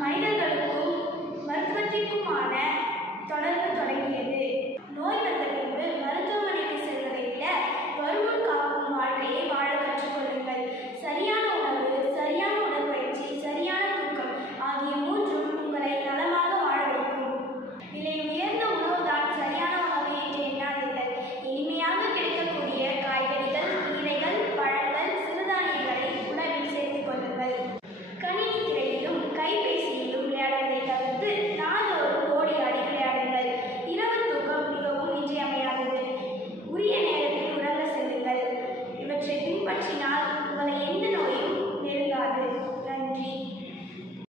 இவ்வாறுதான்